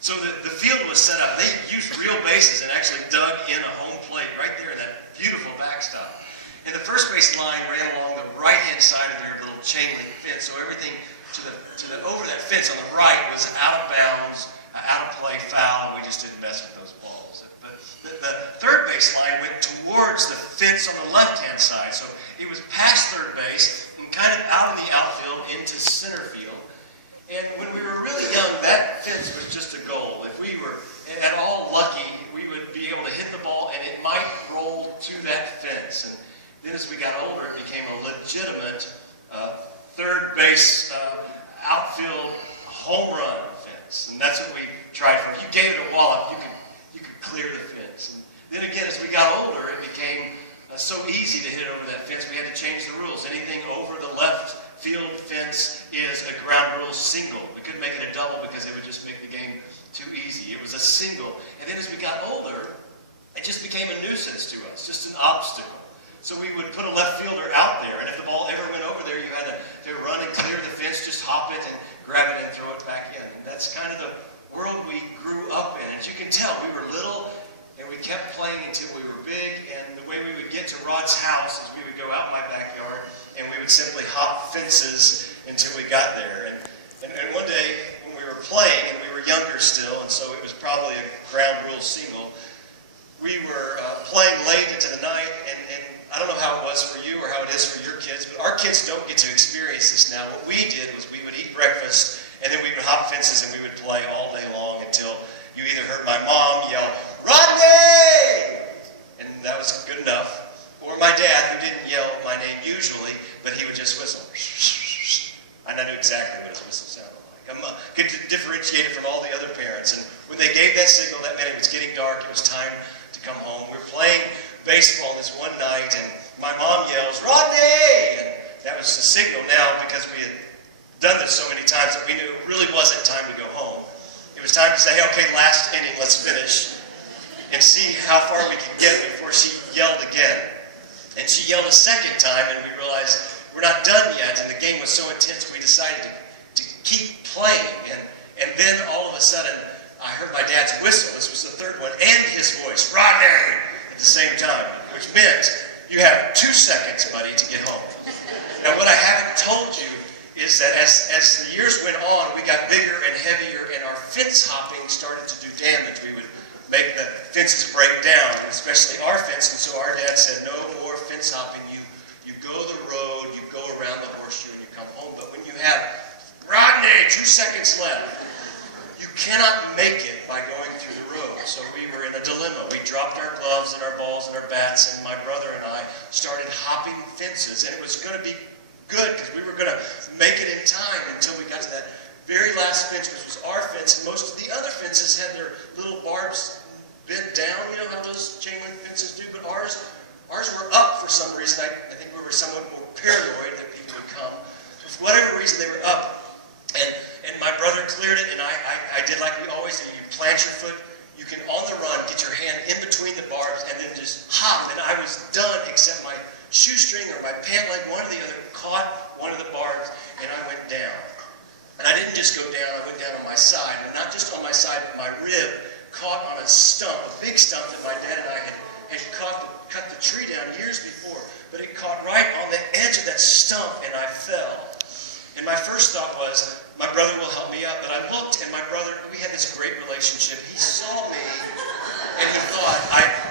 So the field was set up. They used real bases and actually dug in a home plate right there, that beautiful backstop. And the first base line ran along the right-hand side of their little chain link fence, so everything over that fence on the right was out of bounds, out of play, foul. We just didn't mess with those balls. But the third base line went towards the fence on the left-hand side, so it was past third base and kind of out in the outfield into center field. And when we were really young, that fence was just a goal. If we were at all lucky, we would be able to hit the ball and it might roll to that fence. And then as we got older, it became a legitimate third base outfield home run fence. And that's what we tried for. If you gave it a wallop, you could clear the fence. And then again, as we got older, it became so easy to hit over that fence, we had to change the rules. Anything over the left field fence is a ground rule single. We couldn't make it a double because it would just make the game too easy. It was a single. And then as we got older, it just became a nuisance to us, just an obstacle. So we would put a left fielder out there, and if the ball ever went over there, you had to run and clear the fence, just hop it and grab it and throw it back in. And that's kind of the world we grew up in. As you can tell, we were little, and we kept playing until we were big, and the way we would get to Rod's house is we would go out in my backyard, and we would simply hop fences until we got there. And one day, when we were playing, and we were younger still, and so it was probably a ground rule single, we were playing late into the night, and I don't know how it was for you or how it is for your kids, but our kids don't get to experience this now. What we did was we would eat breakfast, and then we would hop fences, and we would play all day long until you either heard my mom yell, "Rodney!" And that was good enough. Or my dad, who didn't yell my name usually, but he would just whistle. And I knew exactly what his whistle sounded like. I could differentiate it from all the other parents. And when they gave that signal, that meant it was getting dark. It was time to come home. We were playing baseball this one night, and my mom yells, "Rodney!" And that was the signal now, because we had done this so many times that we knew it really wasn't time to go home. It was time to say, "Hey, okay, last inning, let's finish," and see how far we could get before she yelled again. And she yelled a second time, and we realized we're not done yet, and the game was so intense we decided to keep playing. And then all of a sudden, I heard my dad's whistle. This was the third one, and his voice, "Rodney!" at the same time, which meant you have 2 seconds, buddy, to get home. Now, what I haven't told you is that as the years went on, we got bigger and heavier, and our fence hopping started to do damage. We would make the fences break down, and especially our fence, and so our dad said, "No more fence hopping. You go the road, you go around the horseshoe, and you come home. But when you have, Rodney, 2 seconds left, you cannot make it by going through the road." So we were in a dilemma. We dropped our gloves and our balls and our bats, and my brother and I started hopping fences, and it was going to be good because we were going to make it in time until we got to that very last fence, which was our fence, and most of the other fences had their little barbs bent down. You know how those chain link fences do? But ours were up for some reason. I think we were somewhat more paranoid that people would come. For whatever reason, they were up. And my brother cleared it, and I did like we always do. You plant your foot, you can on the run get your hand in between the barbs and then just hop. And I was done, except my shoestring or my pant leg, one or the other, caught one of the barbs, and I went down. And I didn't just go down, I went down on my side. And not just on my side, but my rib caught on a stump, a big stump that my dad and I had cut the tree down years before. But it caught right on the edge of that stump, and I fell. And my first thought was, my brother will help me up. But I looked, and my brother, we had this great relationship. He saw me, and he thought,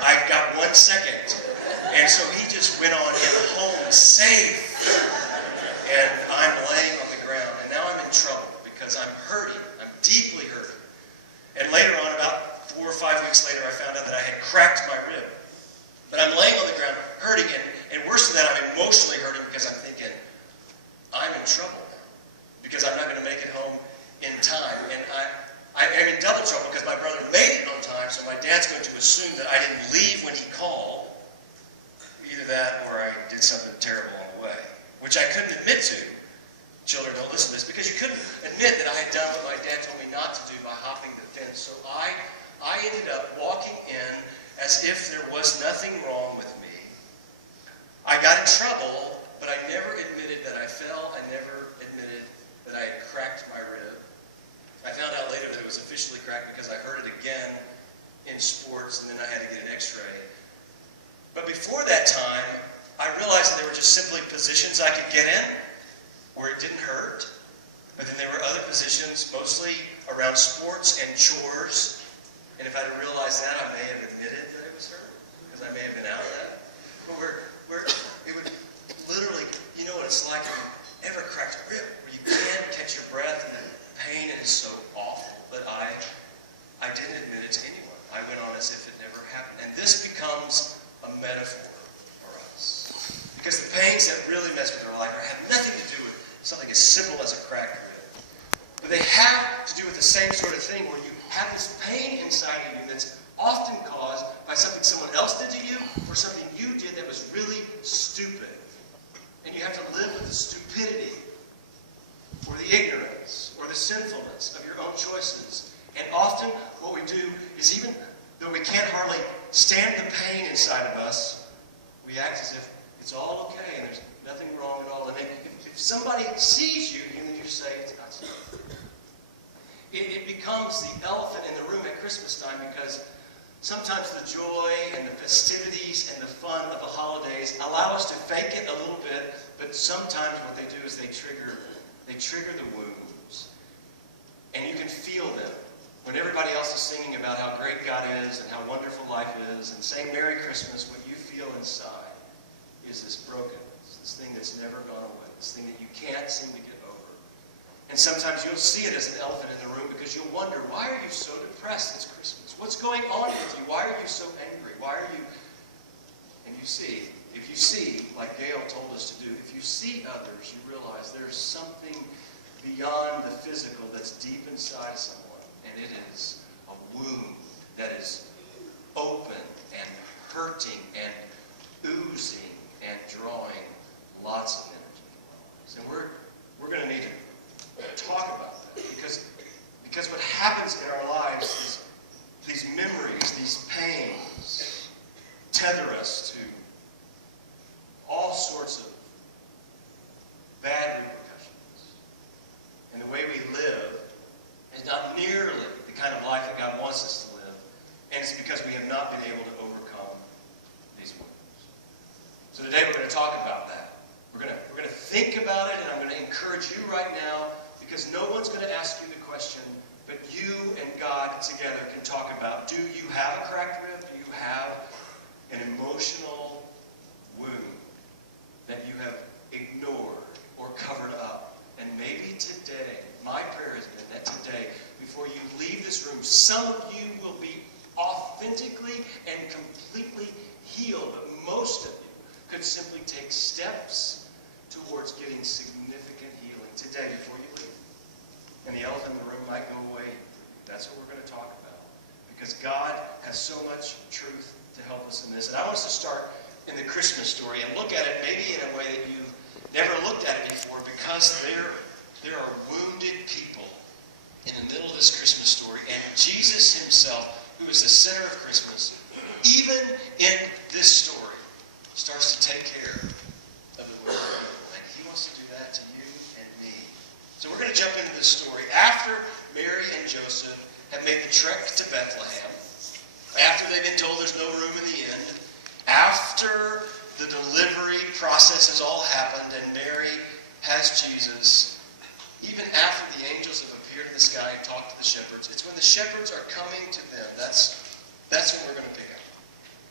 I got 1 second. And so he just went on in home safe. And I'm laying on the ground, and now I'm in trouble because I'm hurting. I'm deeply hurting. And later on, about 4 or 5 weeks later, I found out that I had cracked my rib. But I'm laying on the ground hurting, and worse than that, I'm emotionally hurting because I'm thinking, I'm in trouble now because I'm not going to make it home in time. And I'm in double trouble because my brother made it on time, so my dad's going to assume that I didn't leave when he called. Either that or I did something terrible on the way, which I couldn't admit to. Children, don't listen to this, because you couldn't admit that I had done what my dad told me not to do by hopping the fence. So I ended up walking in as if there was nothing wrong with me. I got in trouble, but I never admitted that I fell. I never admitted that I had cracked my rib. I found out later that it was officially cracked because positions I could get in where it didn't hurt. But then there were other positions, mostly around sports and chores. And if I'd have realized that, I may have admitted that it was hurt, because I may have been out of that. But where it would literally, you know what it's like if you ever cracked a rib, where you can't catch your breath and the pain is so awful. But I didn't admit it to anyone. I went on as if it never happened. And this becomes a metaphor for us. Because the pains that really mess with our life have nothing to do with something as simple as a cracked rib. But they have to do with the same sort of thing, where you have this pain inside of you that's often caused by something someone else did to you or something you did that was really stupid. And you have to live with the stupidity or the ignorance or the sinfulness of your own choices. And often what we do is, even though we can't hardly stand the pain inside of us, we act as if it's all okay and there's nothing wrong at all. And then if somebody sees you, you need to say, it's not so. It becomes the elephant in the room at Christmas time, because sometimes the joy and the festivities and the fun of the holidays allow us to fake it a little bit, but sometimes what they do is they trigger the wounds. And you can feel them. When everybody else is singing about how great God is and how wonderful life is and saying Merry Christmas, what you feel inside is this brokenness, this thing that's never gone away, this thing that you can't seem to get over. And sometimes you'll see it as an elephant in the room, because you'll wonder, why are you so depressed this Christmas? What's going on with you? Why are you so angry? Why are you... And you see, if you see, like Gail told us to do, if you see others, you realize there's something beyond the physical that's deep inside someone. And it is a wound that is open and hurting and oozing and drawing lots of energy from our lives. And we're going to need to talk about that, because what happens in our lives is these memories, these pains, tether us to all sorts of bad repercussions. And the way we live is not nearly the kind of life that God wants us to live. And it's because we have not been able to overcome these wounds. So today we're going to talk about that. We're going to think about it, and I'm going to encourage you right now, because no one's going to ask you the question, but you and God together can talk about, do you have a cracked rib? Do you have an emotional wound that you have ignored or covered up? And maybe today, my prayer has been that today, before you leave this room, some of you will be authentically and completely healed, but most of you could simply take steps towards getting significant healing today before you leave. And the elephant in the room might go away. That's what we're going to talk about, because God has so much truth to help us in this. And I want us to start in the Christmas story and look at it maybe in a way that you've never looked at it before, because there are wounded people in the middle of this Christmas story, and Jesus himself, who is the center of Christmas, even in this story, starts to take care of the wounded people. And he wants to do that to you and me. So we're going to jump into this story. After Mary and Joseph have made the trek to Bethlehem, after they've been told there's no room in the inn, after the delivery process has all happened and Mary has Jesus, even after the angels have appeared in the sky and talked to the shepherds, it's when the shepherds are coming to them. That's when we're going to pick up.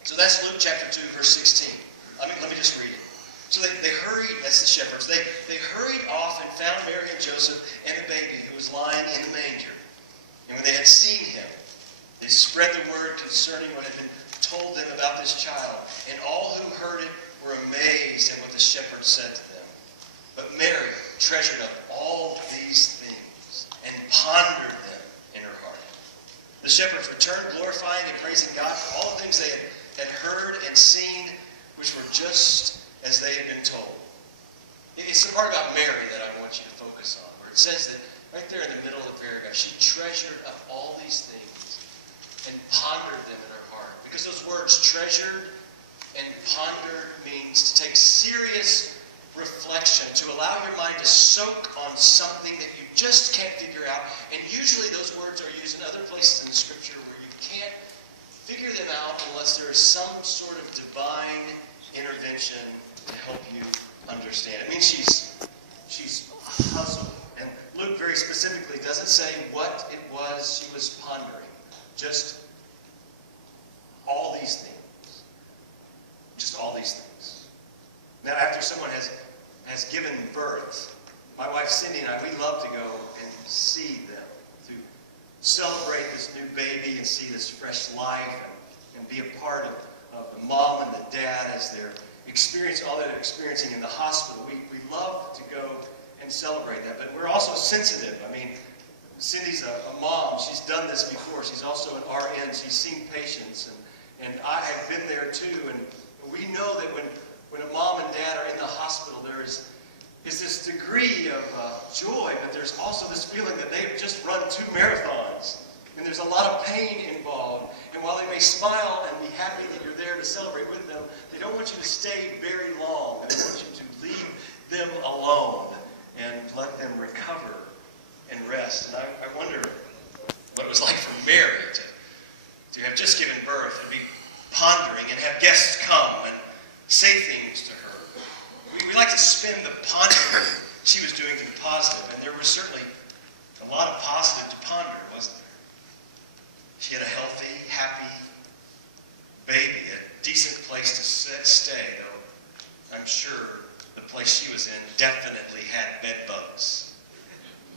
So that's Luke chapter 2, verse 16. Let me just read it. So they hurried, that's the shepherds, they hurried off and found Mary and Joseph and the baby who was lying in the manger. And when they had seen him, they spread the word concerning what had been told them about this child. And all who heard it were amazed at what the shepherds said to them. But Mary treasured up all these things and pondered them in her heart. The shepherds returned, glorifying and praising God for all the things they had heard and seen, which were just as they had been told. It's the part about Mary that I want you to focus on, where it says that right there in the middle of the paragraph, she treasured up all these things and pondered them in her heart. Because those words, treasured and pondered, means to take serious reflection, to allow your mind to soak on something that you just can't figure out. And usually those words are used in other places in the Scripture where you can't figure them out unless there is some sort of divine intervention to help you understand. It means she's puzzled. And Luke very specifically doesn't say what it was she was pondering. Just all these things. Just all these things. Now, after someone has given birth, my wife Cindy and I, we love to go and see them, to celebrate this new baby and see this fresh life and be a part of the mom and the dad as they're all that they're experiencing in the hospital. We love to go and celebrate that, but we're also sensitive. I mean, Cindy's a mom. She's done this before. She's also an RN. She's seen patients, and I have been there too. And we know that when a mom and dad are in the hospital, there is this degree of joy, but there's also this feeling that they've just run 2 marathons, and there's a lot of pain involved. And while they may smile and be happy that you're there to celebrate with them, they don't want you to stay very long. They want you to leave them alone and let them recover and rest. And I wonder what it was like for Mary to have just given birth and be pondering and have guests come and say things to her. We like to spin the pondering she was doing to the positive, and there was certainly a lot of positive to ponder, wasn't there? She had a healthy, happy baby, a decent place to stay, though I'm sure the place she was in definitely had bed bugs.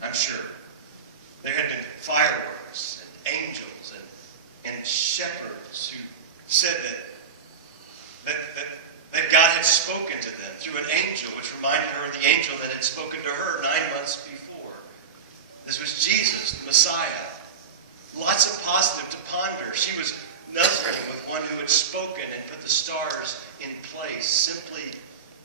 I'm sure. There had been fireworks and angels and shepherds who said that God had spoken to them through an angel, which reminded her of the angel that had spoken to her 9 months before. This was Jesus, the Messiah. Lots of positive to ponder. She was nuzzling with one who had spoken and put the stars in place simply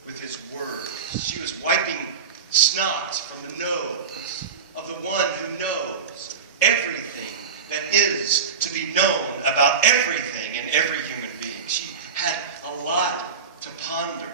with his words. She was wiping snot from the nose of the one who knows everything that is to be known about everything and every human being. She had a lot to ponder.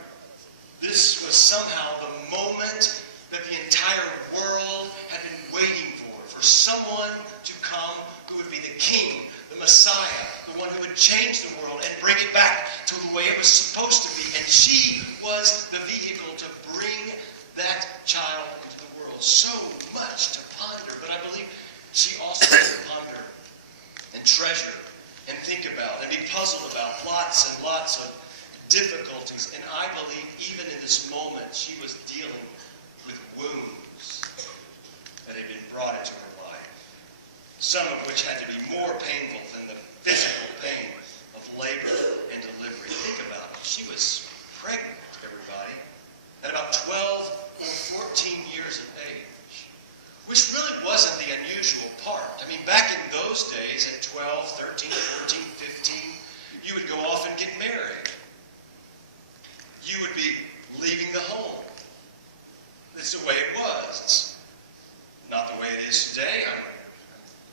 This was somehow the moment that the entire world had been waiting for someone to come who would be the King, the Messiah, the one who would change the world and bring it back to the way it was supposed to be. And she was the vehicle to bring that child into the world. So much to ponder, but I believe she also had to ponder and treasure and think about and be puzzled about lots and lots of difficulties. And I believe even in this moment she was dealing with wounds that had been brought into her life, some of which had to be more painful than the physical pain of labor and delivery. Think about it. She was pregnant, everybody, at about 12 or 14 years of age, which really wasn't the unusual part. I mean, back in those days, at 12, 13, 14, 15, you would go off and get married. You would be leaving the home. That's the way it was. It's not the way it is today. I'm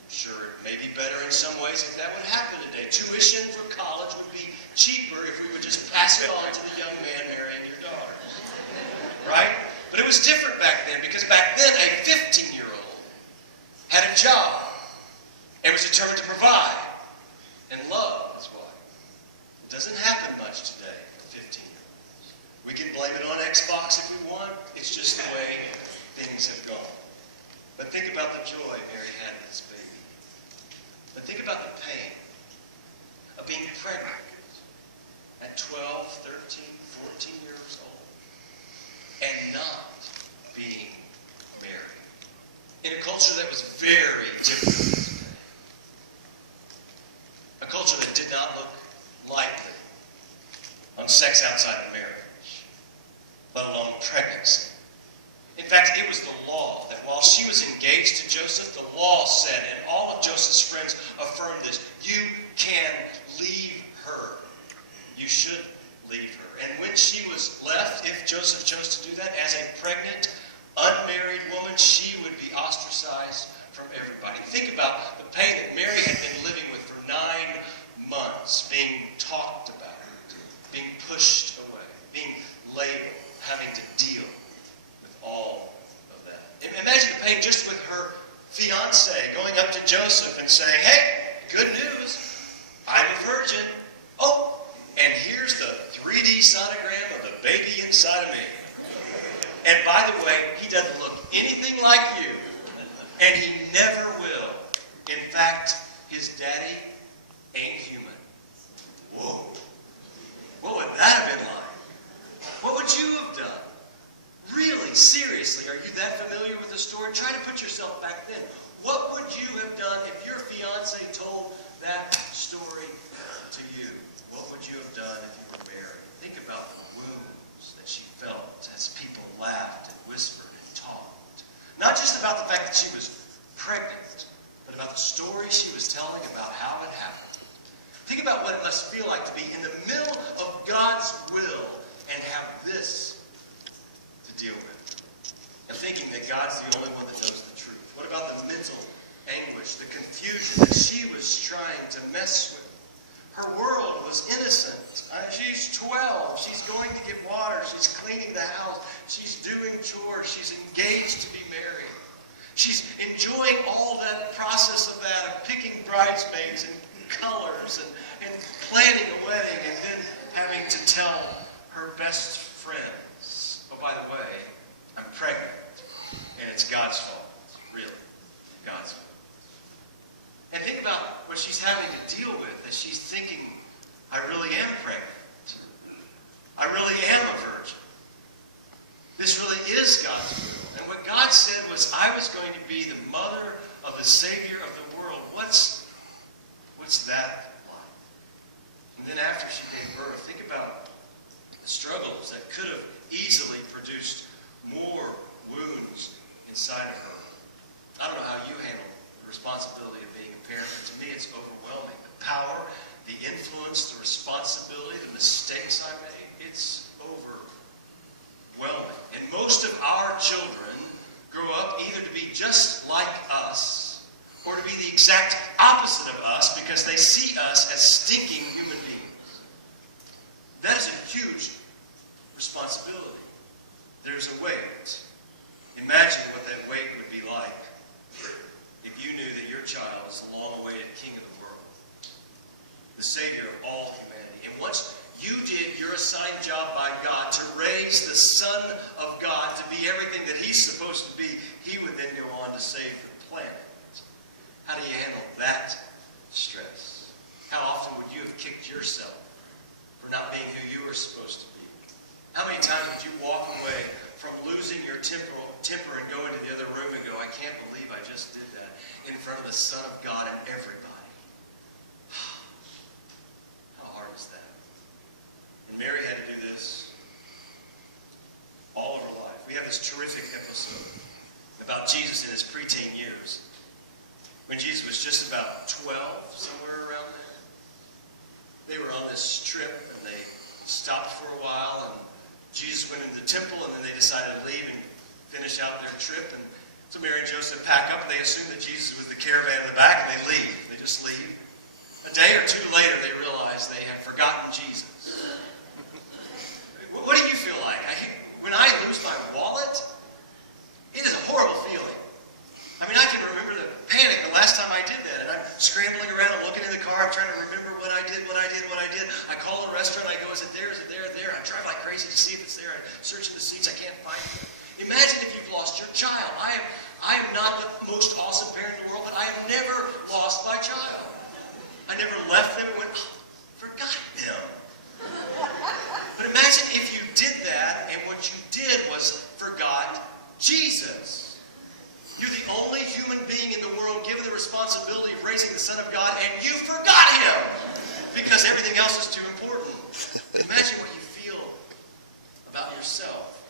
sure it may be better in some ways if that would happen today. Tuition for college would be cheaper if we would just pass it on to the young man marrying your daughter. Right? But it was different back then, because back then a 15-year-old had a job and was determined to provide and love his wife. It doesn't happen much today for 15-year-olds. We can blame it on Xbox if we want. It's just the way things have gone. But think about the joy Mary had with this baby. But think about the pain of being pregnant at 12, 13, 14 years old and not being married. In a culture that was very different. A culture that did not look lightly on sex outside of marriage, let alone pregnancy. In fact, it was the law that while she was engaged to Joseph, the law said, and all of Joseph's friends affirmed this, you can leave her. You should leave her. And when she was left, if Joseph chose to do that, as a pregnant, unmarried woman, she would be ostracized from everybody. Think about the pain that Mary had been living with for 9 months, being talked about, being pushed away, being labeled, having to deal all of that. Imagine the pain just with her fiance going up to Joseph and saying, hey, good news, I'm a virgin. Oh, and here's the 3D sonogram of the baby inside of me. And by the way, he doesn't look anything like you. And he never will. In fact, his daddy ain't human. Whoa. What would that have been like? What would you have done? Really, seriously, are you that familiar with the story? Try to put yourself back then. What would you have done if your fiance told that story to you? What would you have done if you were married? Think about the wounds that she felt as people laughed and whispered and talked. Not just about the fact that she was pregnant, but about the story she was telling about how it happened. Think about what it must feel like to be in the middle of God's will and have this to deal with. And thinking that God's the only one that knows the truth. What about the mental anguish, the confusion that she was trying to mess with? Her world was innocent. She's 12. She's going to get water. She's cleaning the house. She's doing chores. She's engaged to be married. She's enjoying all that process of that, of picking bridesmaids and colors and planning a wedding and then having to tell her best friends, oh, by the way, I'm pregnant and it's God's fault. Really, God's fault. And think about what she's having to deal with as she's thinking, I really am pregnant. I really am a virgin. This really is God's will. And what God said was, I was going to be the mother of the Savior of the world. What's that like? And then after she gave birth, think about the struggles that could have easily produced more wounds inside of her. I don't know how you handle the responsibility of being a parent, but to me it's overwhelming. The power, the influence, the responsibility, the mistakes I made, it's overwhelming. And most of our children grow up either to be just like us or to be the exact opposite of us because they see us as stinking human beings. That is a huge responsibility. There's a weight. Imagine what that weight would be like if you knew that your child is the long-awaited King of the world, the Savior of all humanity. And once you did your assigned job by God to raise the Son of God to be everything that he's supposed to be, he would then go on to save the planet. How do you handle that stress? How often would you have kicked yourself for not being who you were supposed to be? How many times would you walk away from losing your temper and go into the other room and go, I can't believe I just did that in front of the Son of God and everybody? How hard is that? And Mary had to do this all of her life. We have this terrific episode about Jesus in his preteen years. When Jesus was just about 12, somewhere around there. They were on this trip and they stopped for a while and Jesus went into the temple and then they decided to leave and finish out their trip. And so Mary and Joseph pack up and they assume that Jesus was the caravan in the back and they leave. They just leave. A day or two later they realize they have forgotten Jesus. What do you feel like? When I lose my wallet, it is a horrible feeling. I mean, I can remember the panic the last time I did that. And I'm scrambling around and looking in the car. I'm trying to remember what I did. I call the restaurant. I go, is it there? Is it there? There. I drive like crazy to see if it's there. I search in the seats. I can't find it. Imagine if you've lost your child. I am not the most awesome parent in the world, but I have never lost my child. I never left them and went, forgot them. But imagine if you did that and what you did was forgot Jesus. You're the only human being in the world given the responsibility of raising the Son of God, and you forgot him because everything else is too important. Imagine what you feel about yourself.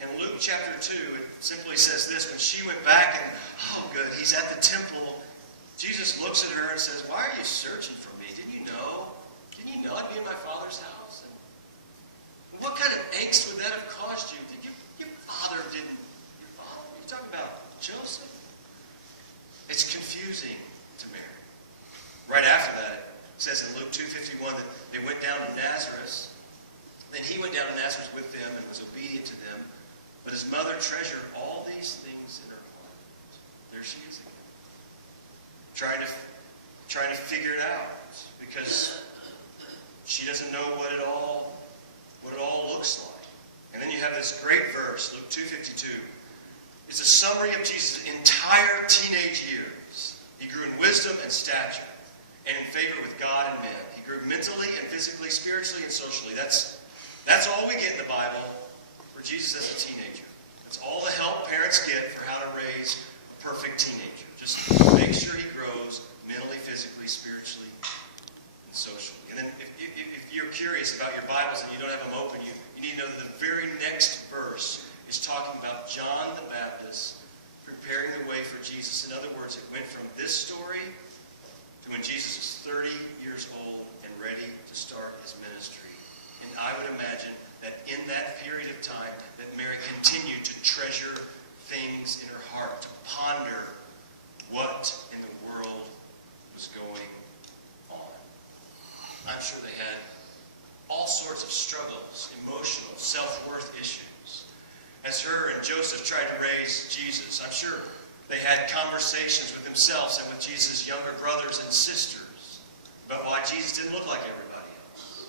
In Luke chapter 2, it simply says this: when she went back and, oh good, he's at the temple, Jesus looks at her and says, why are you searching for me? Didn't you know I'd be in my Father's house? And what kind of angst would that have caused you? Your father didn't. Your father? You're talking about Joseph. It's confusing to Mary. Right after that, it says in Luke 2:51 that they went down to Nazareth. Then he went down to Nazareth with them and was obedient to them. But his mother treasured all these things in her heart. There she is again. Trying to figure it out because she doesn't know what it all looks like. And then you have this great verse, Luke 2:52. It's a summary of Jesus' entire teenage years. He grew in wisdom and stature and in favor with God and men. He grew mentally and physically, spiritually and socially. That's all we get in the Bible for Jesus as a teenager. That's all the help parents get for how to raise a perfect teenager. Just make sure he grows mentally, physically, spiritually, and socially. And then if you're curious about your Bibles and you don't have them open, you need to know that the very next verse is talking about John the Baptist preparing the way for Jesus. In other words, it went from this story to when Jesus was 30 years old and ready to start his ministry. And I would imagine that in that period of time that Mary continued to treasure things in her heart, to ponder what in the world was going on. I'm sure they had all sorts of struggles, emotional, self-worth issues. As her and Joseph tried to raise Jesus, I'm sure they had conversations with themselves and with Jesus' younger brothers and sisters about why Jesus didn't look like everybody else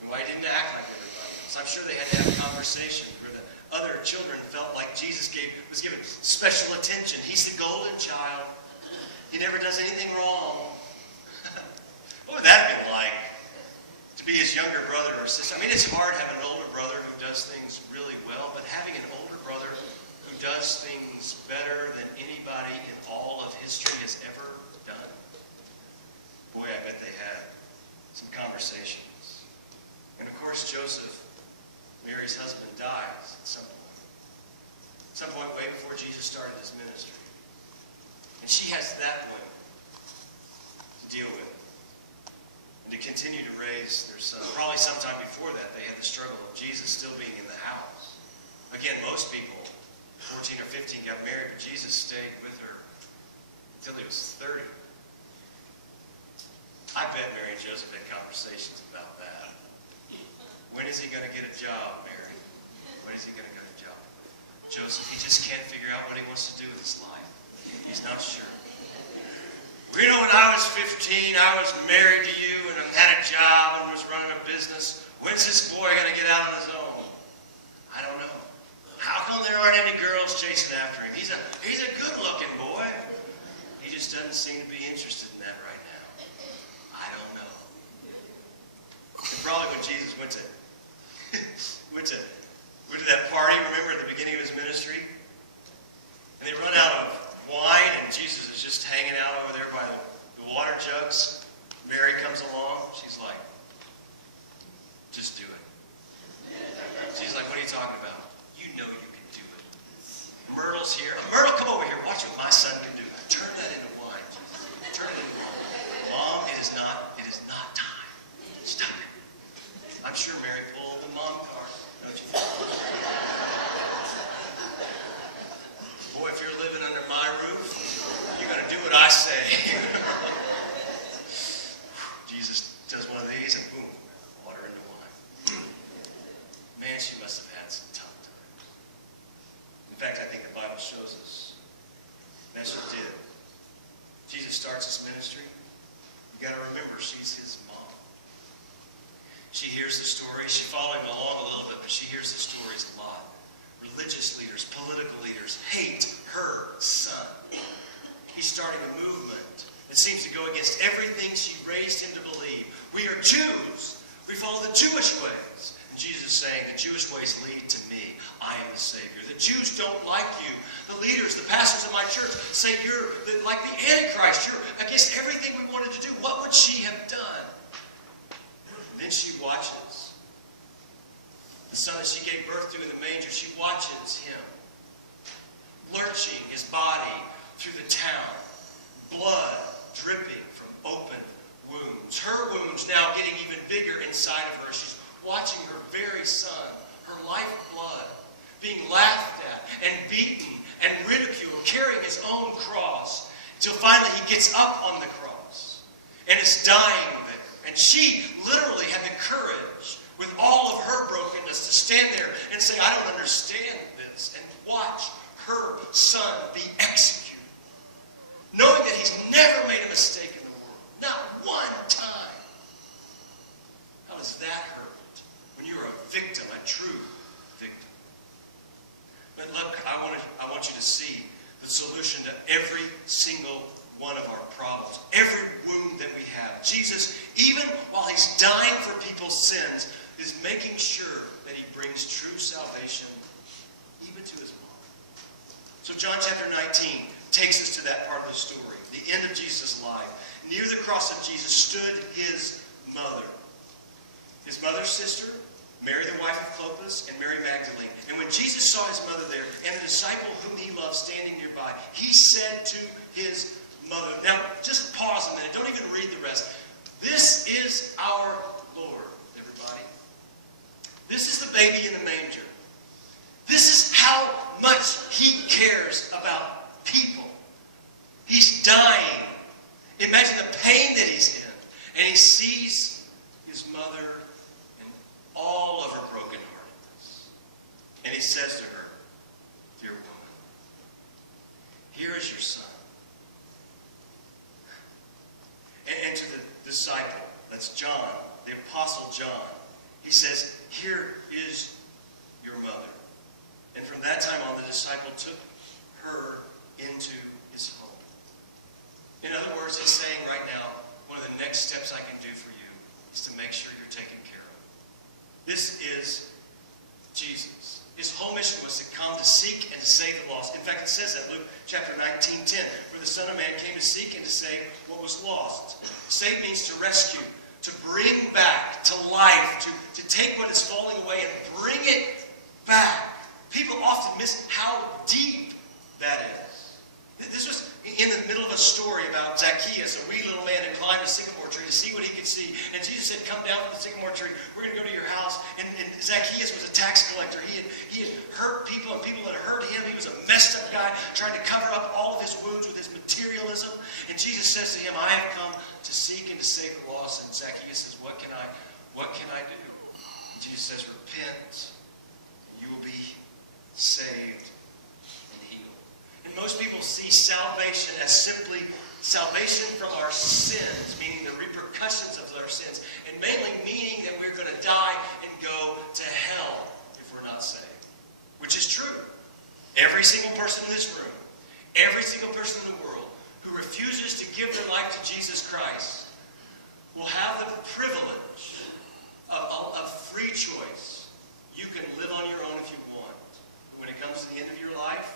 and why he didn't act like everybody else. I'm sure they had to have conversations where the other children felt like Jesus was given special attention. He's the golden child. He never does anything wrong. What would that have been like? To be his younger brother or sister. I mean, it's hard having an older brother who does things really well, but having an older brother who does things better than anybody in all of history has ever done. Boy, I bet they had some conversations. And of course, Joseph, Mary's husband, dies at some point. At some point way before Jesus started his ministry. And she has that point to deal with. To continue to raise their son. Probably sometime before that, they had the struggle of Jesus still being in the house. Again, most people, 14 or 15, got married, but Jesus stayed with her until he was 30. I bet Mary and Joseph had conversations about that. When is he going to get a job, Mary? When is he going to get a job? Joseph, he just can't figure out what he wants to do with his life. He's not sure. You know, when I was 15, I was married to you and I had a job and was running a business. When's this boy going to get out on his own? I don't know. How come there aren't any girls chasing after him? He's a good-looking boy. He just doesn't seem to be interested in that right now. I don't know. And probably when Jesus went to that party, remember at the beginning of his ministry? And they run out of wine, and Jesus is just hanging out over there by the water jugs. Mary comes along. She's like, just do it. She's like, what are you talking about? You know you can do it. Myrtle's here. Myrtle, come over here. Watch what my son can do. Turn that into wine. Turn it into wine. Mom, it is not time. Stop it. I'm sure Mary pulled the mom card. Don't you think? Boy, if you're living under my roof, you're going to do what I say. Jesus does one of these and boom, water into wine. Man, she must have had some tough times. In fact, I think the Bible shows us that she did. Jesus starts his ministry. You got to remember, she's his mom. She hears the story. She's following along a little bit, but she hears the stories a lot. Religious leaders, political leaders hate her son. He's starting a movement that seems to go against everything she raised him to believe. We are Jews. We follow the Jewish ways. And Jesus is saying, the Jewish ways lead to me. I am the Savior. The Jews don't like you. The leaders, the pastors of my church say you're like the Antichrist. You're against everything we wanted to do. What would she have done? And then she watches the son that she gave birth to in the manger. She watches him lurching his body through the town, blood dripping from open wounds. Her wounds now getting even bigger inside of her. She's watching her very son, her lifeblood, being laughed at and beaten and ridiculed, carrying his own cross, until finally he gets up on the cross and is dying there. And she literally had the courage, with all of her brokenness, to stand there and say, I don't understand this, and watch her son be executed, knowing that he's never made a mistake in the world, not one time. How does that hurt when you're a victim, a true solution to every single one of our problems, every wound that we have. Jesus, even while he's dying for people's sins, is making sure that he brings true salvation even to his mom. So John chapter 19 takes us to that part of the story, the end of Jesus' life. Near the cross of Jesus stood his mother. His mother's sister, Mary the wife of Clopas, and Mary Magdalene. And when Jesus saw his mother there, and the disciple whom he loved standing nearby, he said to his mother. Now, just pause a minute. Don't even read the rest. This is our Lord, everybody. This is the baby in the manger. This is how much he cares about people. He's dying. Imagine the pain that he's in. And he sees his mother in all of her brokenheartedness. And he says to her, "Dear woman, here is your son." And to the disciple, that's John, the apostle John, he says, "Here is your mother." And from that time on, the disciple took her into his home. In other words, he's saying right now, one of the next steps I can do for you is to make sure you're taken care of. This is Jesus. His whole mission was to come to seek and to save the lost. In fact, it says that, Luke chapter 19:10, "For the Son of Man came to seek and to save what was lost." Save means to rescue, to bring back to life, to take what is falling away and bring it back. People often miss how deep that is. This was in the middle of a story about Zacchaeus, a wee little man who climbed a sycamore tree to see what he could see. And Jesus said, "Come down from the sycamore tree. We're going to go to your house." And Zacchaeus was a tax collector. He had hurt people, and people had hurt him. He was a messed up guy trying to cover up all of his wounds with his materialism. And Jesus says to him, "I have come to seek and to save the lost." And Zacchaeus says, What can I do? And Jesus says, "Repent, and you will be saved and healed." And most people see salvation as simply salvation from our sins, meaning the repercussions of our sins, and mainly meaning that we're going to die and go to hell if we're not saved. Which is true. Every single person in this room, every single person in the world who refuses to give their life to Jesus Christ will have the privilege of free choice. You can live on your own if you want. But when it comes to the end of your life,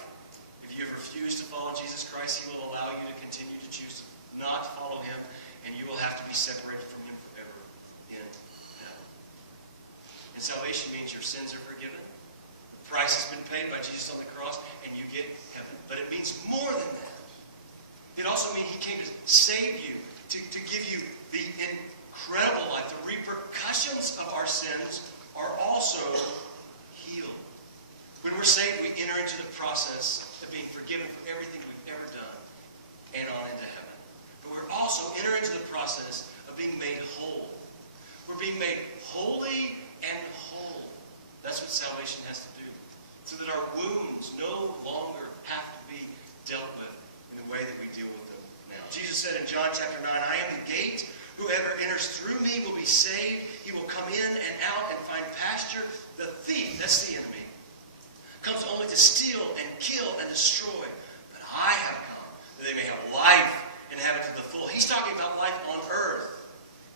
if you have refused to follow Jesus Christ, he will allow you to continue to choose to not follow him, and you will have to be separated from him forever in hell. And salvation means your sins are forgiven. The price has been paid by Jesus on the cross, and you get heaven. But it means more than that. It also means he came to save you, to give you the incredible life. The repercussions of our sins are also healed. When we're saved, we enter into the process of being forgiven for everything we've ever done and on into heaven. But we're also entering into the process of being made whole. We're being made holy and whole. That's what salvation has to do. So that our wounds no longer have to be dealt with in the way that we deal with them now. Jesus said in John chapter 9, "I am the gate. Whoever enters through me will be saved. He will come in and out and find pasture." The thief, that's the enemy, comes only to steal and kill and destroy. But I have come that they may have life and have it to the full. He's talking about life on earth.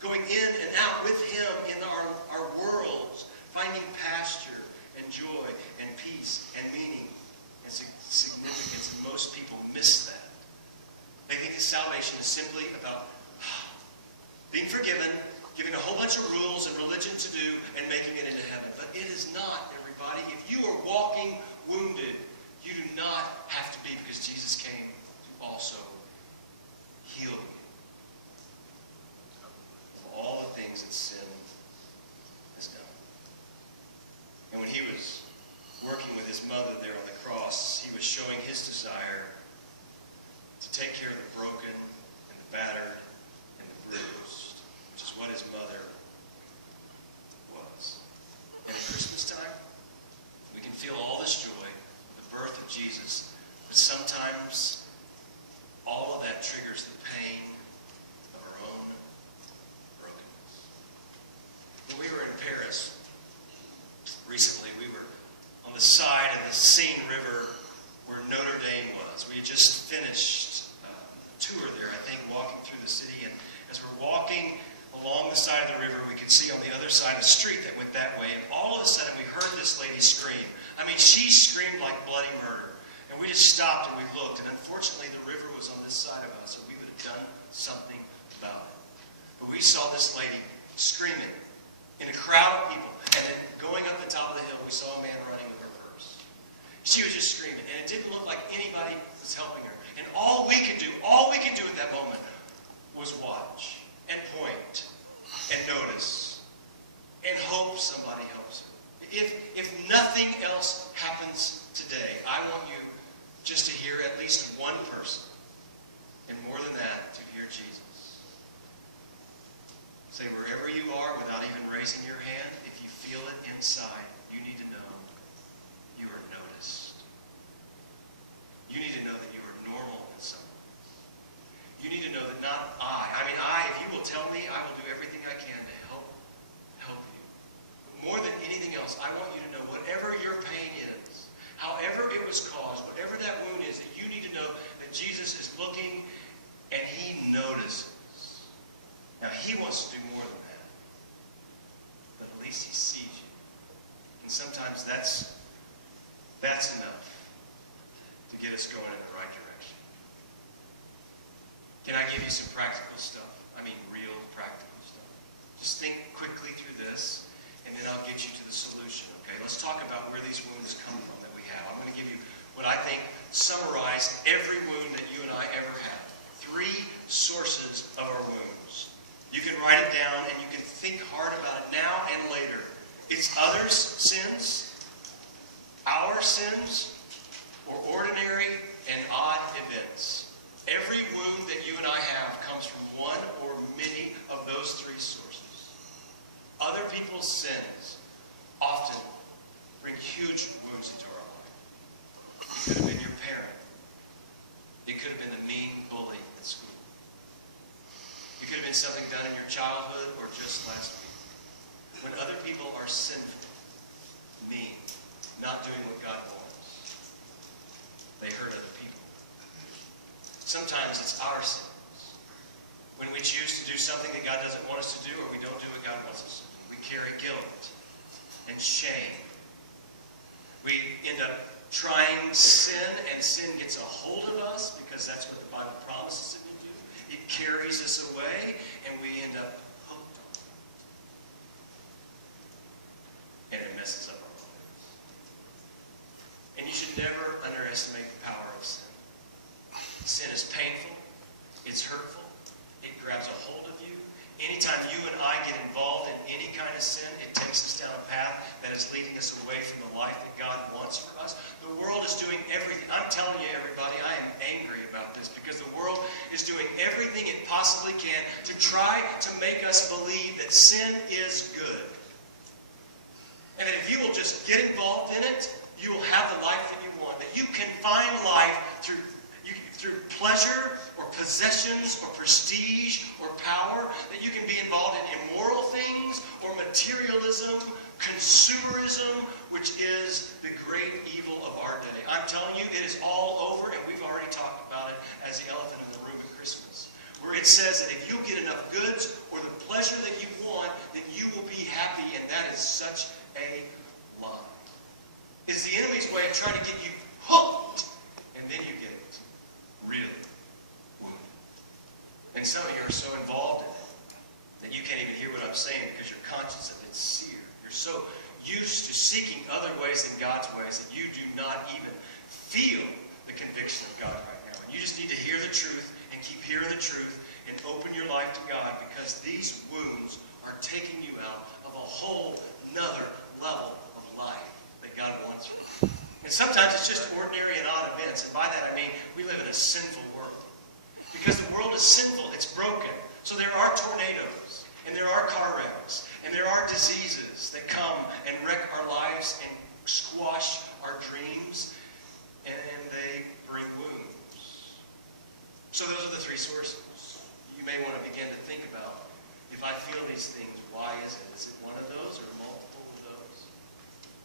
Going in and out with him in our worlds. Finding pasture and joy and peace and meaning and significance. And most people miss that. They think that salvation is simply about being forgiven, giving a whole bunch of rules and religion to do, and making it into heaven. But it is not, everybody. If you are walking wounded, you do not have to be, because Jesus came to also heal you of all the things that sin has done. And when he was working with his mother there on the cross, he was showing his desire to take care of the broken and the battered and the bruised, which is what his mother was. And at Christmas time, we can feel all this joy, the birth of Jesus, but sometimes all of that triggers the pain of our own brokenness. When we were in Paris recently, we were on the side of the Seine River where Notre Dame was. We had just finished a tour there, I think, walking through the city. And as we're walking along the side of the river, we could see on the other side a street that went that way. And all of a sudden, we heard this lady scream. I mean, she screamed like bloody murder. And we just stopped and we looked. And unfortunately, the river was on this side of us, or we would have done something about it. But we saw this lady screaming in a crowd of people. And then going up the top of the hill, we saw a man running with her purse. She was just screaming. And it didn't look like anybody was helping her. And all we could do at that moment was watch and point and notice and hope somebody helps her. If nothing else happens today, I want you just to hear at least one person, and more than that, to hear Jesus. Say, wherever you are, without even raising your hand, if you feel it inside, you need to know you are noticed. You need to know that you are normal in some ways. You need to know that not if you will tell me, I will do everything I can to help you. But more than anything else, I want you to know whatever your pain is, however it was caused, whatever that wound is, that you need to know that Jesus is looking and He notices. Now, He wants to do more than that. But at least He sees you. And sometimes that's enough to get us going in the right direction. Can I give you some practical stuff? I mean, real practical stuff. Just think quickly through this, and then I'll get you to the solution, okay? Let's talk about where these wounds come from that we have. I'm going to give you what I think summarize every wound that you and I ever had. 3 sources of our wounds. You can write it down, and you can think hard about it now and later. It's others' sins, our sins, or ordinary and odd events. Every wound that you and I have comes from one or many of those 3 sources. Other people's sins often bring huge wounds into our life. It could have been your parent. It could have been the mean bully at school. It could have been something done in your childhood or just last week. When other people are sinful, mean, not doing what God wants, they hurt other people. Sometimes it's our sins. When we choose to do something that God doesn't want us to do, or we don't do what God wants us to do, we carry guilt and shame. We end up trying sin, and sin gets a hold of us because that's what the Bible promises it to do. It carries us away, and we end up hooked on it. And it messes up our lives. And you should never underestimate the power of sin. Sin is painful. It's hurtful. It grabs a hold of you. Anytime you and I get involved in any kind of sin, it takes us down a path that is leading us away from the life that God wants for us. The world is doing everything. I'm telling you, everybody, I am angry about this because the world is doing everything it possibly can to try to make us believe that sin is good. And that if you will just get involved in it, you will have the life that you want. That you can find life through pleasure or possessions or prestige or power, that you can be involved in immoral things or materialism, consumerism, which is the great evil of our day. I'm telling you, it is all over, and we've already talked about it as the elephant in the room at Christmas, where it says that if you get enough goods or the pleasure that you want, then you will be happy, and that is such a lie. It's the enemy's way of trying to get you hooked, and then you get really wounded. And some of you are so involved in it that you can't even hear what I'm saying because your conscience has been seared. You're so used to seeking other ways than God's ways that you do not even feel the conviction of God right now. And you just need to hear the truth and keep hearing the truth and open your life to God, because these wounds are taking you out of a whole nother level of life that God wants for you. And sometimes it's just ordinary and odd events. And by that I mean we live in a sinful world. Because the world is sinful, it's broken. So there are tornadoes, and there are car wrecks, and there are diseases that come and wreck our lives and squash our dreams, and they bring wounds. So those are the 3 sources. You may want to begin to think about, if I feel these things, why is it? Is it one of those or multiple of those?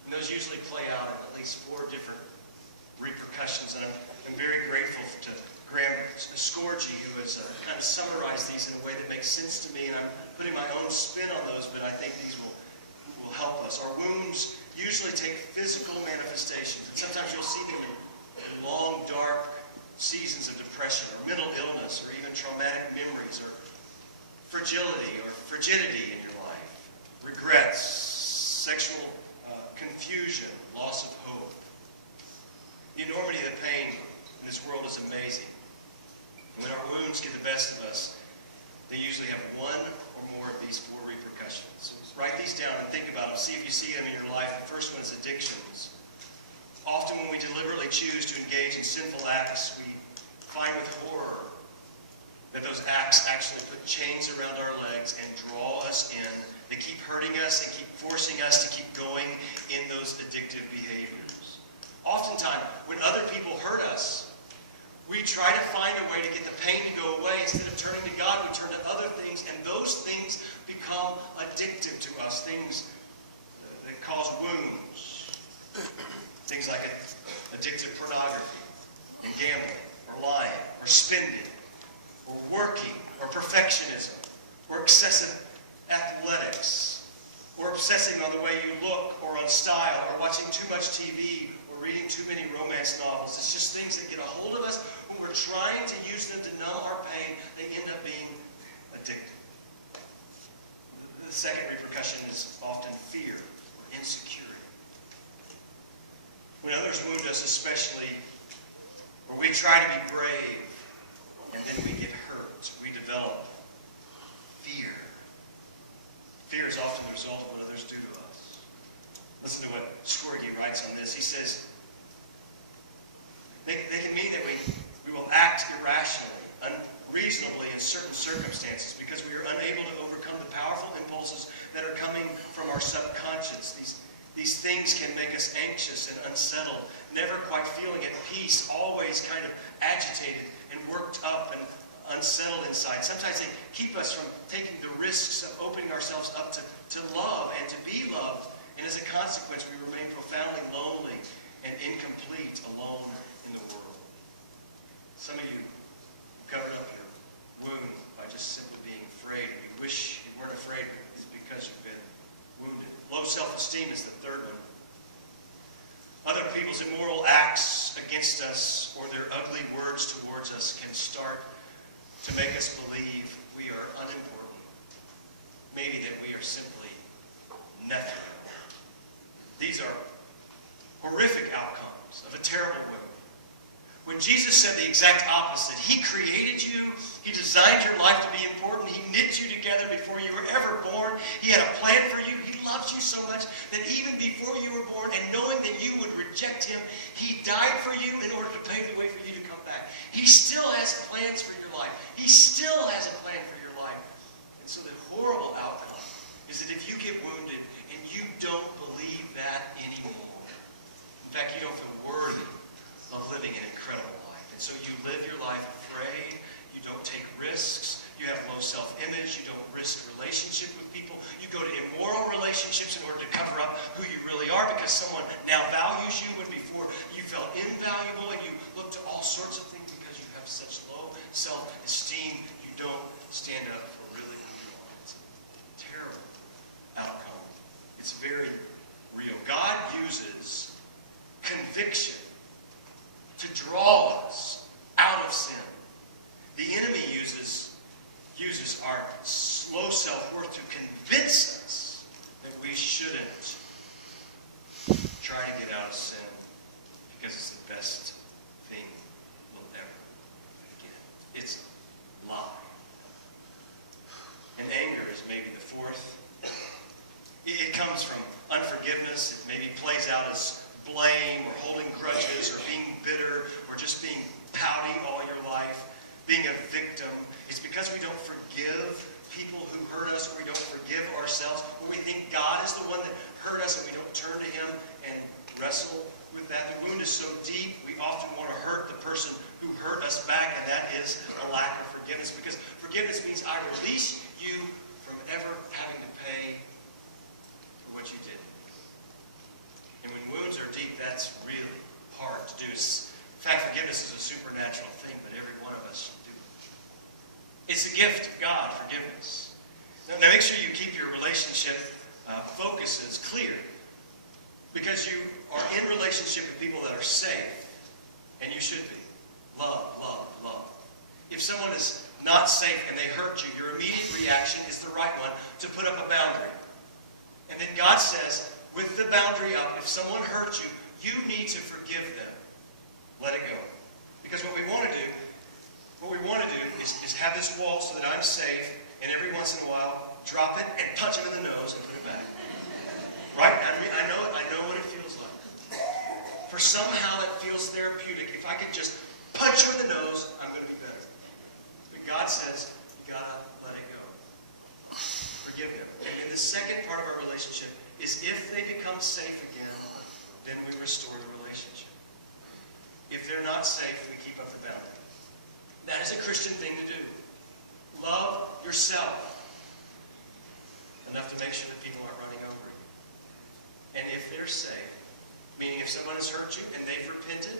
And those usually play out in at least 4 different repercussions, and I'm very grateful to summarize these in a way that makes sense to me, and I'm putting my own spin on those, but I think these will help us. Our wounds usually take physical manifestations, and sometimes you'll see them in long, dark seasons of depression, or mental illness, or even traumatic memories, or fragility, or frigidity in your life, regrets, sexual confusion, loss of hope. The enormity of the pain in this world is amazing. When our wounds get the best of us, they usually have one or more of these four repercussions. So write these down and think about them. See if you see them in your life. The first one is addictions. Often when we deliberately choose to engage in sinful acts, we find with horror that those acts actually put chains around our legs and draw us in. They keep hurting us and keep forcing us to keep going in those addictive behaviors. Oftentimes, when other people hurt us, we try to find a way to get the pain to go away. Instead of turning to God, we turn to other things, and those things become addictive to us. Things that cause wounds. Things like addictive pornography, and gambling, or lying, or spending, or working, or perfectionism, or excessive athletics, or obsessing on the way you look, or on style, or watching too much TV, or reading too many romance novels. It's just things that get a hold of us. When we're trying to use them to numb our pain, they end up being addictive. The second repercussion is often fear or insecurity. When others wound us especially, or we try to be brave, and then we get hurt, we develop fear. Fear is often the result of what others do to us. Listen to what Scorgi writes on this. He says, they can mean that we will act irrationally, unreasonably in certain circumstances because we are unable to overcome the powerful impulses that are coming from our subconscious. These things can make us anxious and unsettled, never quite feeling at peace, always kind of agitated and worked up and unsettled inside. Sometimes they keep us from taking the risks of opening ourselves up to love and to be loved. And as a consequence, we remain profoundly lonely and incomplete, alone in the world. Some of you covered up your wound by just simply being afraid. And you wish you weren't afraid because you've been wounded. Low self-esteem is the third one. Other people's immoral acts against us or their ugly words towards us can start to make us believe we are unimportant. Maybe that we are simply nothing. These are horrific outcomes of a terrible wound. When Jesus said the exact opposite, He created you, He designed your life to be important, He knit you together before you were ever born, He had a plan for you, He loves you so much that even before you were born and knowing that you would reject Him, He died for you in order to pave the way for you to come back. He still has plans for your life. He still has a plan for your life. And so the horrible outcome is that if you get wounded and you don't believe that anymore, in fact, you don't feel worthy of living an incredible life. And so you live your life afraid, you don't take risks, you have low self-image, you don't risk relationship with people, you go to immoral relationships in order to cover up who you really are because someone now values you when before you felt invaluable, and you look to all sorts of things because you have such low self-esteem, you don't stand up for really who you are. It's a terrible outcome. It's very real. God uses conviction to draw us out of sin. The enemy uses our low self-worth to convince us that we shouldn't try to get out of sin because it's the best thing we'll ever get. It's a lie. And anger is maybe the fourth. It comes from unforgiveness. It maybe plays out as blame or holding grudges or being bitter or just being pouty all your life, being a victim. It's because we don't forgive people who hurt us, or we don't forgive ourselves, or we think God is the one that hurt us and we don't turn to Him and wrestle with that. The wound is so deep, we often want to hurt the person who hurt us back, and that is a lack of forgiveness, because forgiveness means I release you from ever having to pay for what you did. And when wounds are deep, that's really hard to do. In fact, forgiveness is a supernatural thing, but every one of us do. It's It's the gift of God, forgiveness. Now make sure you keep your relationship focuses clear, because you are in relationship with people that are safe, and you should be. Love, love, love. If someone is not safe and they hurt you, your immediate reaction is the right one, to put up a boundary. And then God says, with the boundary up, if someone hurts you, you need to forgive them. Let it go. Because what we want to do is have this wall so that I'm safe, and every once in a while, drop it and punch him in the nose and put it back. Right? I know what it feels like. For somehow it feels therapeutic. If I could just punch you in the nose, I'm going to be better. But God says, you got to let it go. Forgive them. And the second part of our relationship is if they become safe again, then we restore the relationship. If they're not safe, we keep up the boundary. That is a Christian thing to do. Love yourself enough to make sure that people aren't running over you. And if they're safe, meaning if someone has hurt you and they've repented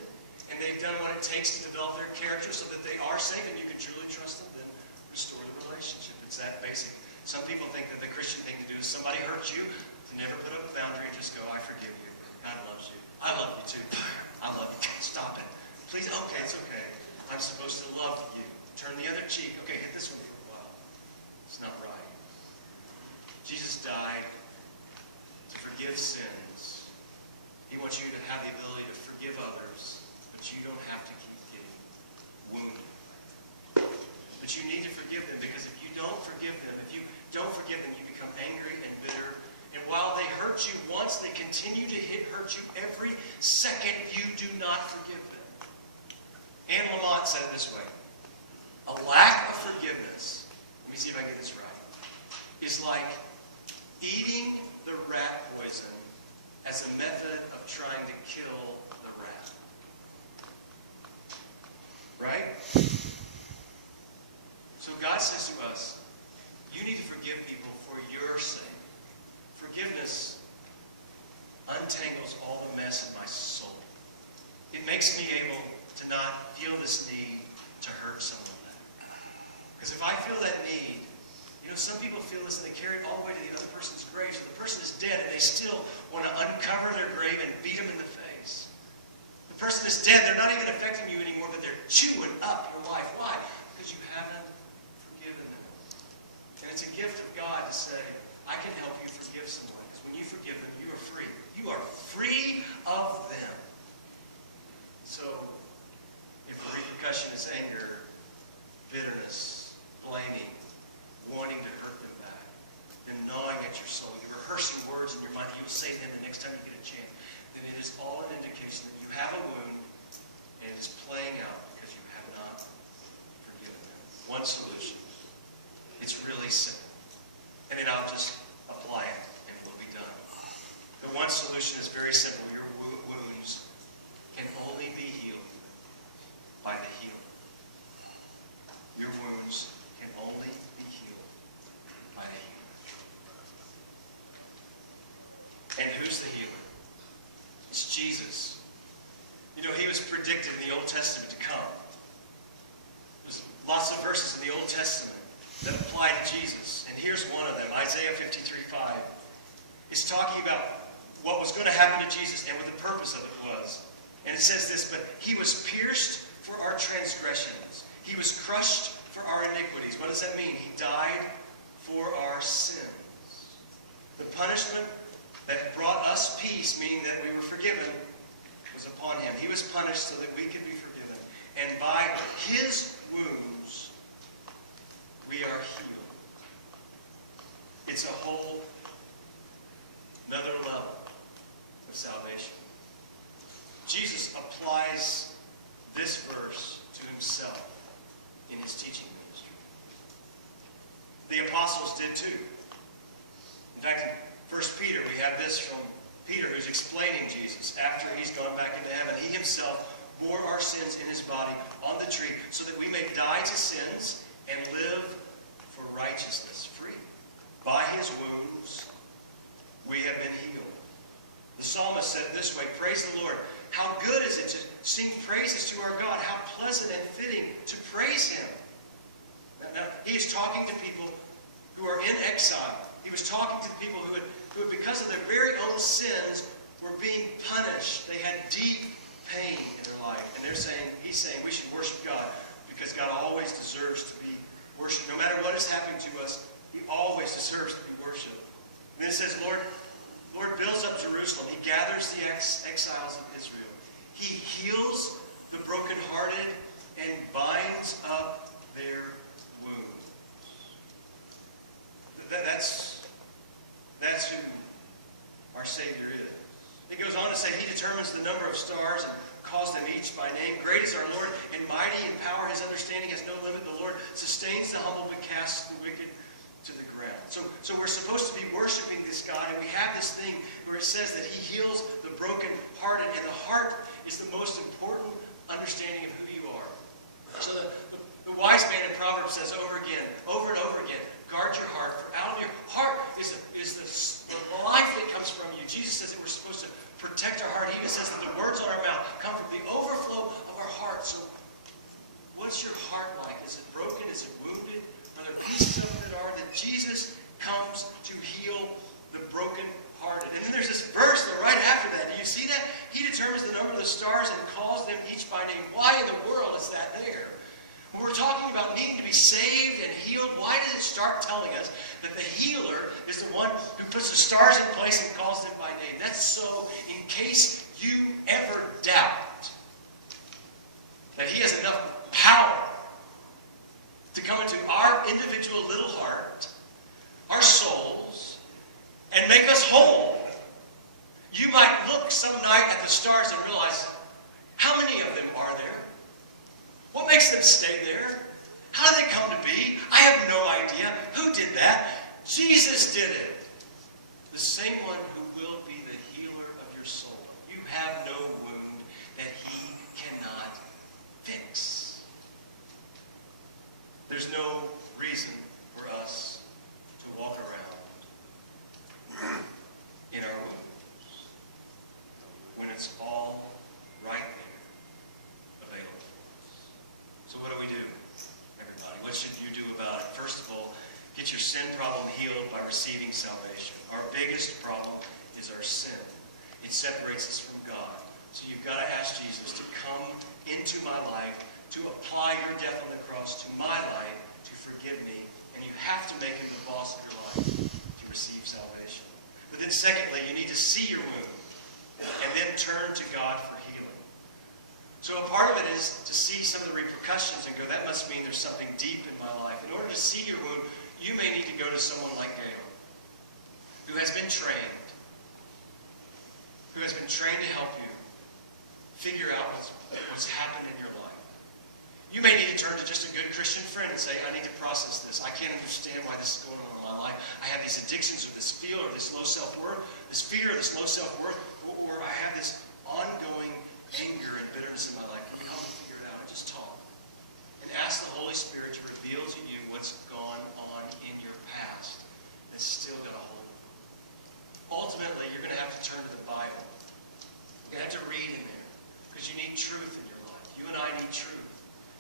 and they've done what it takes to develop their character so that they are safe and you can truly trust them, then restore the relationship. It's that basic. Some people think that the Christian thing to do is somebody hurts you, to never put up a boundary and just go, I forgive you. God loves you. I love you too. I love you. Stop it. Please, okay, it's okay. I'm supposed to love you. Turn the other cheek. Okay, hit this one for a while. It's not right. Jesus died to forgive sins. He wants you to have the ability to forgive others, but you don't have to keep getting wounded. But you need to forgive them, because if you don't forgive them, you become angry and bitter. And while they hurt you once, they continue to hurt you every second you do not forgive them. Anne Lamott said it this way: a lack of forgiveness, let me see if I get this right, is like eating the rat poison as a method of trying to kill the rat. Right? So God says to us, you need to forgive people for your sake. Forgiveness untangles all the mess in my soul. It makes me able to not feel this need to hurt someone. Because if I feel that need, some people feel this and they carry it all the way to the other person's grave. So the person is dead and they still want to uncover their grave and beat them in the face. The person is dead. They're not even affecting you anymore, but they're chewing up your life. Why? Because you haven't forgiven them. And it's a gift of God to say, I can help you forgive someone. Because when you forgive them, you are free. You are free of them. So, if the repercussion is anger, bitterness, blaming, wanting to hurt them back, and gnawing at your soul, you're rehearsing words in your mind, you'll say them the next time you get a chance, then it is all an indication that you have a wound, and it is playing out because you have not forgiven them. One solution. It's really simple. And then I'll just apply it, and we'll be done. The one solution is very simple. Your wounds can only be healed by the healer. Your wounds can only be healed by the healer. And who's the healer? It's Jesus. He was predicted in the Old Testament to come. There's lots of verses in the Old Testament that apply to Jesus. And here's one of them, Isaiah 53:5. It's talking about what was going to happen to Jesus and what the purpose of it was. And it says this, but he was pierced for our transgressions. He was crushed for our iniquities. What does that mean? He died for our sins. The punishment that brought us peace, meaning that we were forgiven, was upon him. He was punished so that we could be forgiven. And by his wounds, we are healed. It's a whole another level of salvation. Jesus applies this verse to himself in his teaching ministry. The apostles did too. In fact, in 1 Peter, we have this from Peter, who's explaining Jesus after he's gone back into heaven. He himself bore our sins in his body on the tree so that we may die to sins and live for righteousness, free. By his wounds, we have been healed. The psalmist said it this way, praise the Lord. How good is it to sing praises to our God. How pleasant and fitting to praise him. Now, he is always deserves to be worshipped. No matter what is happening to us, he always deserves to be worshipped. And then it says, Lord builds up Jerusalem. He gathers the exiles of Israel. He heals the brokenhearted and binds up their wounds. That's who our Savior is. It goes on to say, he determines the number of stars and calls them each by name. Great is our Lord, and mighty in power. His understanding has no limit. The Lord sustains the humble, but casts the wicked to the ground. So we're supposed to be worshiping this God, and we have this thing where it says that he heals the brokenhearted, and the heart is the most important understanding of who you are. So the wise man in Proverbs says over and over again, guard your heart, for out of your heart is the life that comes from you. Jesus says that we're supposed to protect our heart. He even says that the words on our mouth come from the overflow of our heart. So what's your heart like? Is it broken? Is it wounded? Are there pieces of it that are that Jesus comes to heal the broken-hearted? And then there's this verse right after that. Do you see that? He determines the number of the stars and calls them each by name. Why in the world is that there? When we're talking about needing to be saved and healed, why does it start telling us that the healer is the one who puts the stars in place and calls them by name? That's so in case you ever doubt that he has enough power to come into our individual little heart, our souls, and make us whole. You might look some night at the stars and realize, how many of them are there? What makes them stay there? How did they come to be? I have no idea. Who did that? Jesus did it. The same one who will be the healer of your soul. You have no wound that he cannot fix. There's no reason for us to walk around in our wounds when it's all right there, available. So what do we do, everybody? What should you do about it? First of all, get your sin problem healed by receiving salvation. Our biggest problem is our sin. It separates us from God. So you've got to ask Jesus to come into my life, to apply your death on the cross to my life, to forgive me, and you have to make him the boss of your life to receive salvation. But then secondly, you need to see your wound and then turn to God for healing. So a part of it is to see some of the repercussions and go, that must mean there's something deep in my life. In order to see your wound, you may need to go to someone like Galen, who has been trained to help you figure out what's happened in your life. You may need to turn to just a good Christian friend and say, I need to process this. I can't understand why this is going on in my life. I have these addictions or this fear or this low self-worth, this fear or this low self-worth, or I have this ongoing anger and bitterness in my life. Can you help me figure it out? And just talk. And ask the Holy Spirit to reveal to you what's gone on in your past that's still got a hold of you. Ultimately, you're going to have to turn to the Bible. You're going to have to read in there because you need truth in your life. You and I need truth.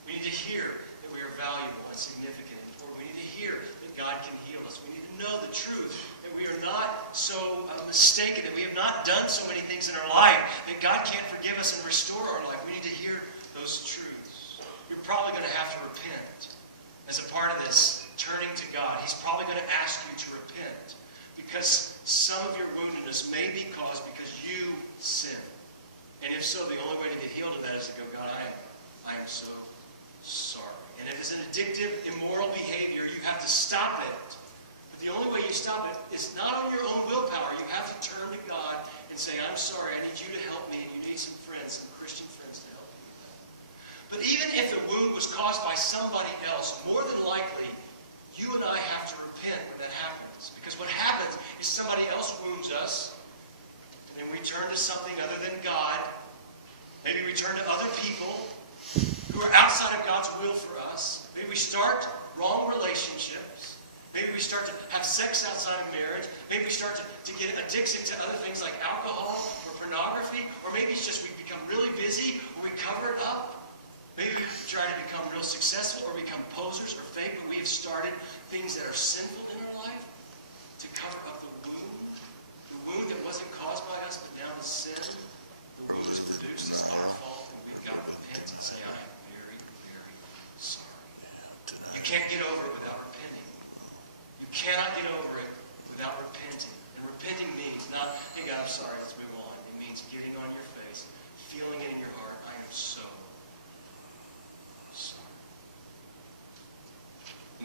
We need to hear that we are valuable and significant and important. We need to hear that God can heal us. We need to know the truth, that we are not so mistaken, that we have not done so many things in our life, that God can't forgive us and restore our life. We need to hear those truths. You're probably going to have to repent. As a part of this, turning to God, he's probably going to ask you to repent because some of your woundedness may be caused because you sin. And if so, the only way to get healed of that is to go, God, I am so sorry. And if it's an addictive, immoral behavior, you have to stop it. But the only way you stop it is not on your own willpower. You have to turn to God and say, I'm sorry, I need you to help me, and you need some friends, some Christian friends to help you with that. But even if the wound was caused by somebody else, more than likely, you and I have to repent when that happens. Because what happens is somebody else wounds us, and then we turn to something other than God. Maybe we turn to other people who are outside of God's will for us. Maybe we start wrong relationships. Maybe we start to have sex outside of marriage. Maybe we start to get addicted to other things like alcohol or pornography. Or maybe it's just we become really busy or we cover it up. Maybe we try to become real successful or become posers or fake. But we have started things that are sinful in our life to cover up the wound that wasn't caused by us, but now the sin, the wound is produced as our fault, and we've got to repent and say, I am very, very sorry. can't get over it without repenting. You cannot get over it without repenting. And repenting means not, hey God, I'm sorry, let's move on. It means getting on your face, feeling it in your heart, I am so sorry.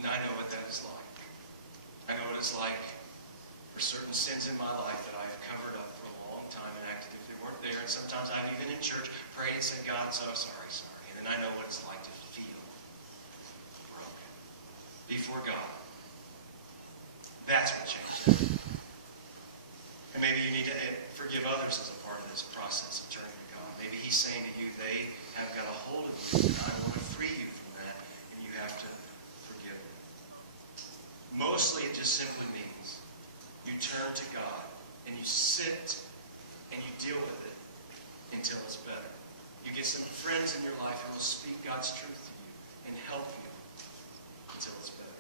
And I know what that is like. I know what it's like for certain sins in my life that I have covered up for a long time and acted if they weren't there. And sometimes I've even in church prayed and said, God, I'm so sorry. And then I know what it's like to feel broken before God. That's what changed. And maybe you need to forgive others as a part of this process of turning to God. Maybe he's saying to you, they have got a hold of you, and I want to free you from that, and you have to forgive them. Mostly it just simply means you turn to God, and you sit, and you deal with it until it's better. You get some friends in your life who will speak God's truth to you and help you until it's better.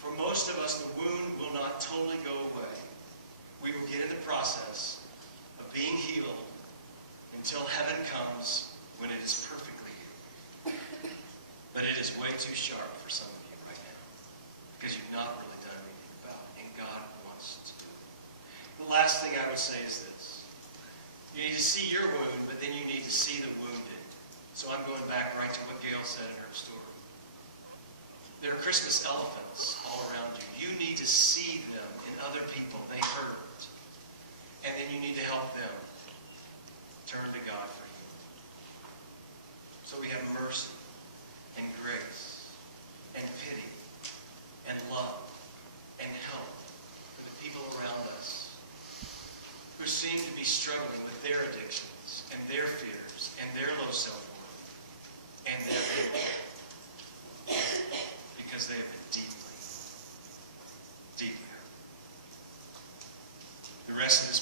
For most of us, the wound will not totally go away. We will get in the process of being healed until heaven comes when it is perfectly healed. But it is way too sharp for some of you right now because you've not really done anything about it, and God wants to do it. The last thing I would say is this. You need to see your wound, but then you need to see the wounded. So I'm going back right to what Gail said in her story. There are Christmas elephants all around you. You need to see them in other people. They hurt. And then you need to help them turn to God for healing. So we have mercy and grace and pity and love and help for the people around us who seem to be struggling with their addictions and their fears and their low self-worth and their pain because they have been deeply, deeply hurt. The rest of this